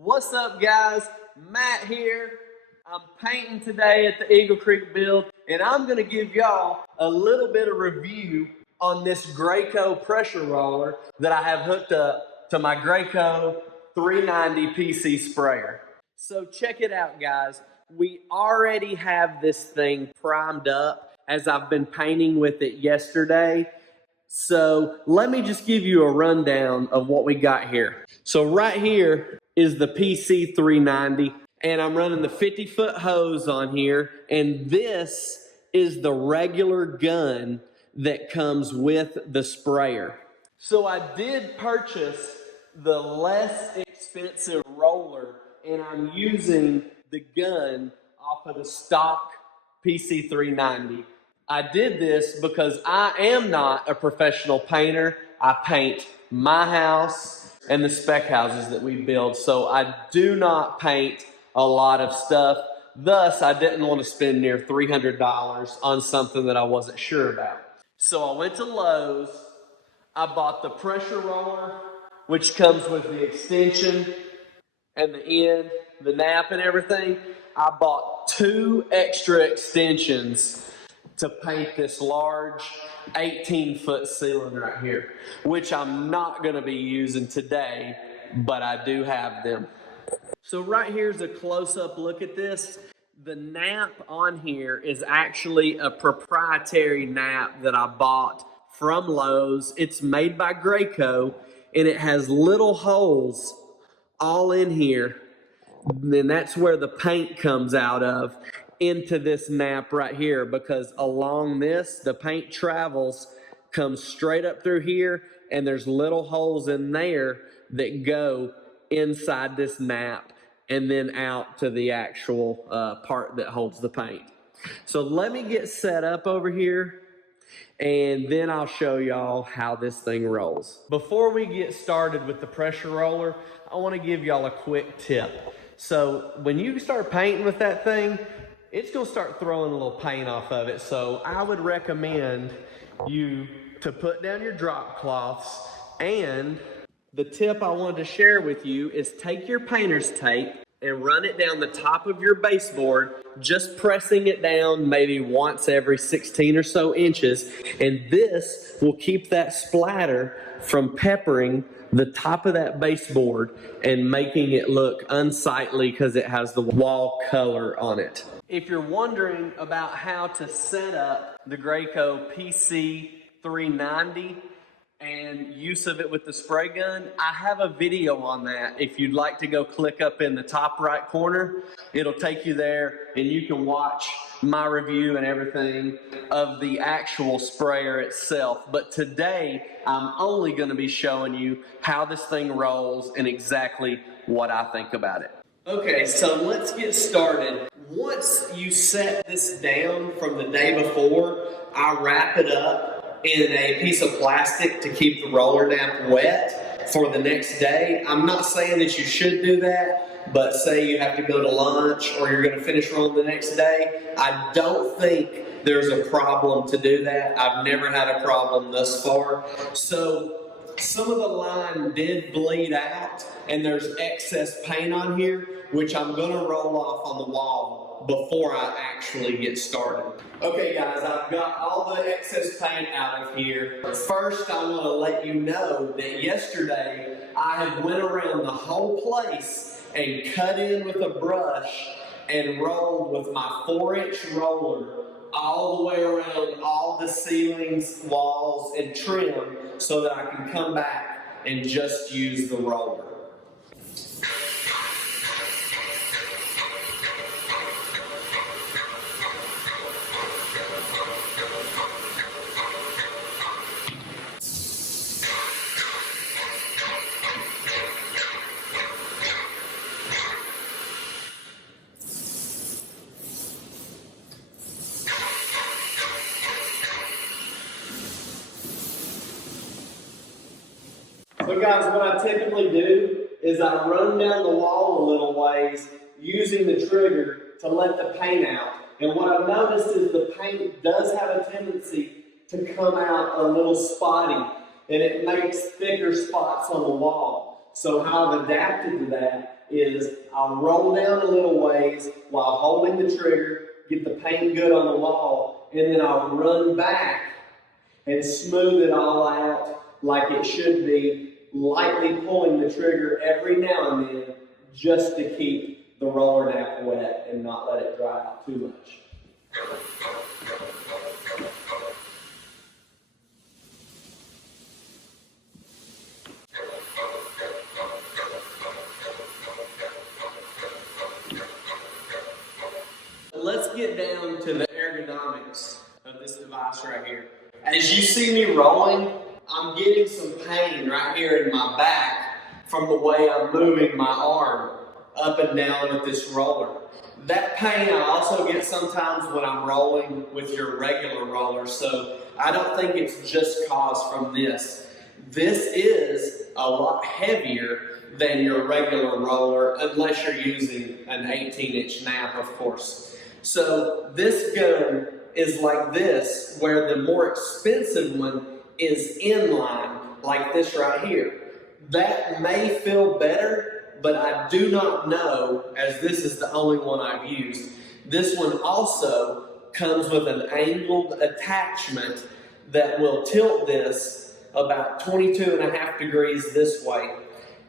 What's up, guys? Matt here. I'm painting today at the Eagle Creek build, and I'm going to give y'all a little bit of review on this Graco pressure roller that I have hooked up to my Graco 390 PC sprayer. So check it out, guys. We already have this thing primed up as I've been painting with it yesterday. So let me just give you a rundown of what we got here. So right here is the PC 390, and I'm running the 50-foot hose on here, and this is the regular gun that comes with the sprayer. So I did purchase the less expensive roller, and I'm using the gun off of the stock PC 390. I did this because I am not a professional painter. I paint my house and the spec houses that we build, so I do not paint a lot of stuff. Thus, I didn't want to spend near $300 on something that I wasn't sure about. So I went to Lowe's. I bought the pressure roller, which comes with the extension and the end, the nap and everything. I bought 2 extra extensions to paint this large 18-foot ceiling right here, which I'm not going to be using today, but I do have them. So right here's a close-up look at this. The nap on here is actually a proprietary nap that I bought from Lowe's. It's made by Graco, and it has little holes all in here. And that's where the paint comes out of into this nap right here, because along this, the paint travels, comes straight up through here, and there's little holes in there that go inside this nap and then out to the actual part that holds the paint. So let me get set up over here, and then I'll show y'all how this thing rolls. Before we get started with the pressure roller, I want to give y'all a quick tip. So when you start painting with that thing, it's going to start throwing a little paint off of it. So I would recommend you to put down your drop cloths, and the tip I wanted to share with you is take your painter's tape and run it down the top of your baseboard, just pressing it down maybe once every 16 or so inches, and this will keep that splatter from peppering the top of that baseboard and making it look unsightly because it has the wall color on it. If you're wondering about how to set up the Graco PC 390 and use of it with the spray gun, I have a video on that. If you'd like to go click up in the top right corner, it'll take you there and you can watch my review and everything of the actual sprayer itself. But today, I'm only going to be showing you how this thing rolls and exactly what I think about it. Okay, so let's get started. Once you set this down from the day before, I wrap it up in a piece of plastic to keep the roller nap wet for the next day. I'm not saying that you should do that, but say you have to go to lunch or you're going to finish rolling the next day, I don't think there's a problem to do that. I've never had a problem thus far. So some of the line did bleed out, and there's excess paint on here, which I'm going to roll off on the wall before I actually get started. Okay guys, I've got all the excess paint out of here. First, I want to let you know that yesterday I had went around the whole place and cut in with a brush and rolled with my 4-inch roller all the way around all the ceilings, walls, and trim so that I can come back and just use the roller. So guys, what I typically do is I run down the wall a little ways using the trigger to let the paint out. And what I've noticed is the paint does have a tendency to come out a little spotty, and it makes thicker spots on the wall. So how I've adapted to that is I'll roll down a little ways while holding the trigger, get the paint good on the wall, and then I'll run back and smooth it all out like it should be, lightly pulling the trigger every now and then just to keep the roller nap wet and not let it dry out too much. Let's get down to the ergonomics of this device right here. As you see me rolling, I'm getting some pain right here in my back from the way I'm moving my arm up and down with this roller. That pain I also get sometimes when I'm rolling with your regular roller, so I don't think it's just caused from this. This is a lot heavier than your regular roller, unless you're using an 18-inch nap, of course. So this gun is like this, where the more expensive one is inline, like this right here. That may feel better, but I do not know, as this is the only one I've used. This one also comes with an angled attachment that will tilt this about 22.5 degrees this way.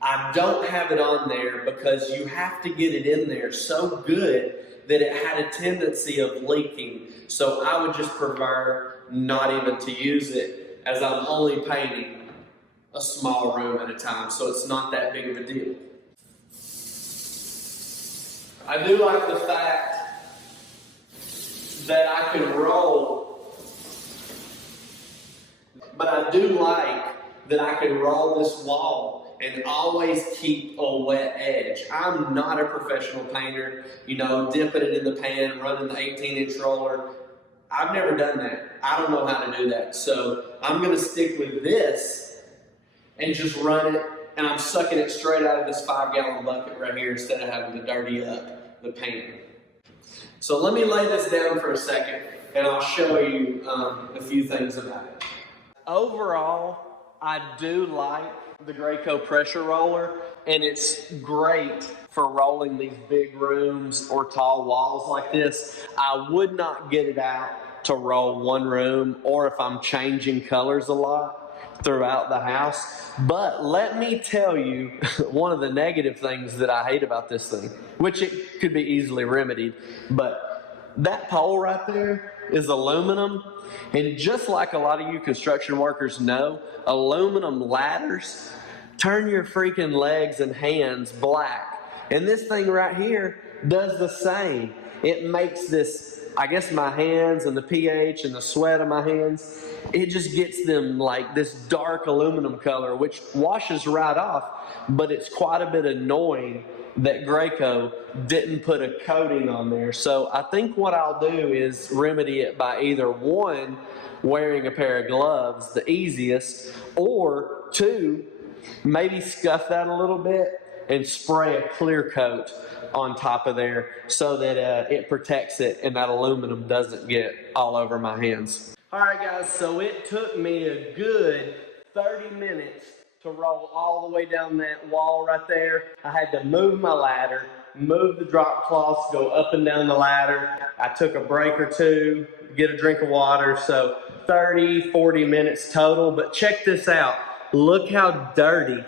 I don't have it on there because you have to get it in there so good that it had a tendency of leaking. So I would just prefer not even to use it, as I'm only painting a small room at a time, so it's not that big of a deal. I do like the fact that I can roll, but I do like that I can roll this wall and always keep a wet edge. I'm not a professional painter, dipping it in the pan, running the 18-inch roller. I've never done that. I don't know how to do that. So I'm gonna stick with this and just run it, and I'm sucking it straight out of this 5-gallon bucket right here instead of having to dirty up the pan. So let me lay this down for a second and I'll show you a few things about it. Overall, I do like the Graco pressure roller, and it's great for rolling these big rooms or tall walls like this. I would not get it out to roll one room, or if I'm changing colors a lot throughout the house. But let me tell you one of the negative things that I hate about this thing, which it could be easily remedied, but that pole right there is aluminum. And just like a lot of you construction workers know, aluminum ladders turn your freaking legs and hands black. And this thing right here does the same. It makes this, I guess my hands and the pH and the sweat of my hands, it just gets them like this dark aluminum color, which washes right off, but it's quite a bit annoying that Graco didn't put a coating on there. So I think what I'll do is remedy it by either one, wearing a pair of gloves, the easiest, or two, maybe scuff that a little bit and spray a clear coat on top of there so that it protects it and that aluminum doesn't get all over my hands. All right, guys, so it took me a good 30 minutes to roll all the way down that wall right there. I had to move my ladder, move the drop cloths, go up and down the ladder. I took a break or two, get a drink of water, so 30, 40 minutes total. But check this out. Look how dirty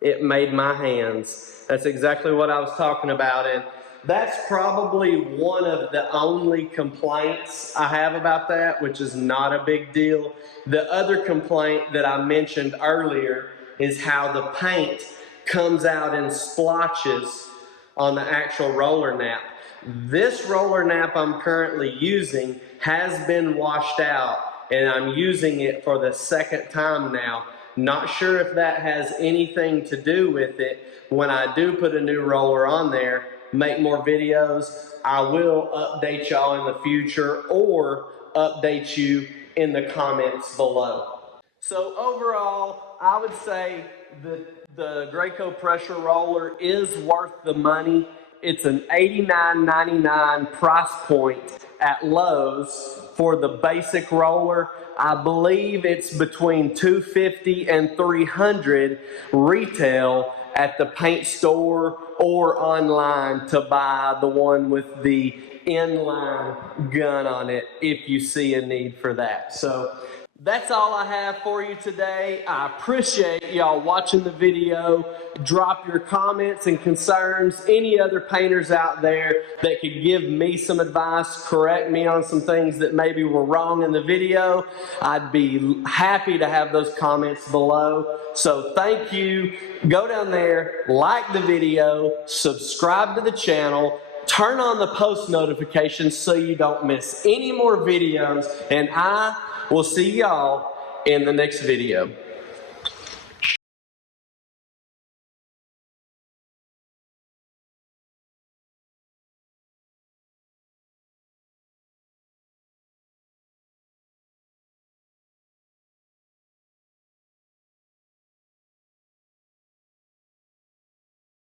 it made my hands. That's exactly what I was talking about, and that's probably one of the only complaints I have about that, which is not a big deal. The other complaint that I mentioned earlier is how the paint comes out in splotches on the actual roller nap. This roller nap I'm currently using has been washed out, and I'm using it for the second time now. Not sure if that has anything to do with it. When I do put a new roller on there, make more videos, I will update y'all in the future or update you in the comments below. So overall, I would say that the Graco pressure roller is worth the money. It's an $89.99 price point at Lowe's for the basic roller. I believe it's between $250 and $300 retail at the paint store or online to buy the one with the inline gun on it if you see a need for that. So that's all I have for you today. I appreciate y'all watching the video. Drop your comments and concerns. Any other painters out there that could give me some advice, correct me on some things that maybe were wrong in the video, I'd be happy to have those comments below. So thank you. Go down there, like the video, subscribe to the channel, turn on the post notifications so you don't miss any more videos, and I we'll see y'all in the next video.